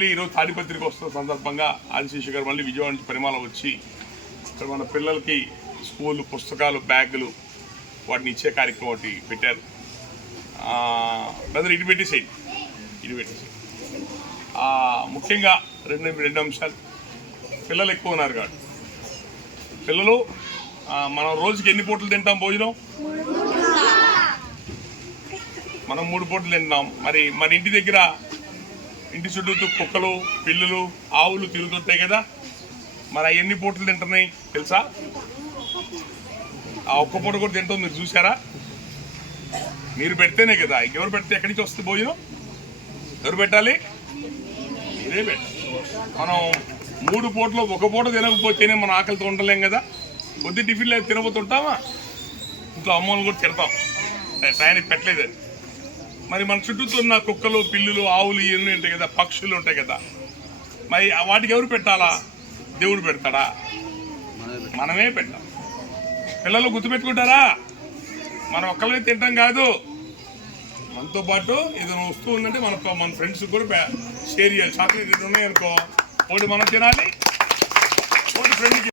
ఈరోజు తాడిపత్రికి వస్తున్న సందర్భంగా ఆదిశేషు గారు మళ్ళీ విజయవాడ నుంచి పరిమాణం వచ్చి ఇక్కడ మన పిల్లలకి స్కూల్ పుస్తకాలు బ్యాగులు వాటిని ఇచ్చే కార్యక్రమం ఒకటి పెట్టారు. బ్రదర్ ఇటు పెట్టేసేయండి. ముఖ్యంగా రెండు అంశాలు. పిల్లలు ఎక్కువ ఉన్నారు కాదు. పిల్లలు మనం రోజుకి ఎన్ని పూటలు తింటాం భోజనం? మనం 3 పూటలు తింటాం. మరి మన ఇంటి దగ్గర ఇంటి చుట్టూ కుక్కలు పిల్లులు ఆవులు తిరుగుతుంటాయి కదా, మరి ఎన్ని పూటలు తింటున్నాయి తెలుసా? ఆ ఒక్క పూట కూడా తింటాం. మీరు చూసారా? మీరు పెడితేనే కదా. ఎవరు పెడితే ఎక్కడి నుంచి వస్తుంది భోజనం? ఎవరు పెట్టాలి? ఇదే పెట్టాలి. మనం 3 పూటలు ఒక పూట తినకపోతేనే మన ఆకలితో ఉండలేం కదా. కొద్ది టిఫిన్లు అయితే తినబోతుంటామా? ఇంట్లో అమ్మలు కూడా తిడతాం, టయానికి పెట్టలేదు. మరి మన చుట్టూతో ఉన్న కుక్కలు పిల్లులు ఆవులు ఇవన్నీ ఉంటాయి కదా, పక్షులు ఉంటాయి కదా, మరి వాటికి ఎవరు పెట్టాలా? దేవుడు పెడతాడా? మనమే పెట్టాలి. పిల్లలు గుర్తుపెట్టుకుంటారా? మనం ఒక్కళ్ళే తింటాం కాదు, మనతో పాటు ఏదైనా వస్తువు ఉందంటే మన ఫ్రెండ్స్ కూడా షేర్ చేయాలి. చాక్లెట్ ఉన్నాయనుకో, ఒకటి మనం తినాలి, ఒకటి ఫ్రెండ్కి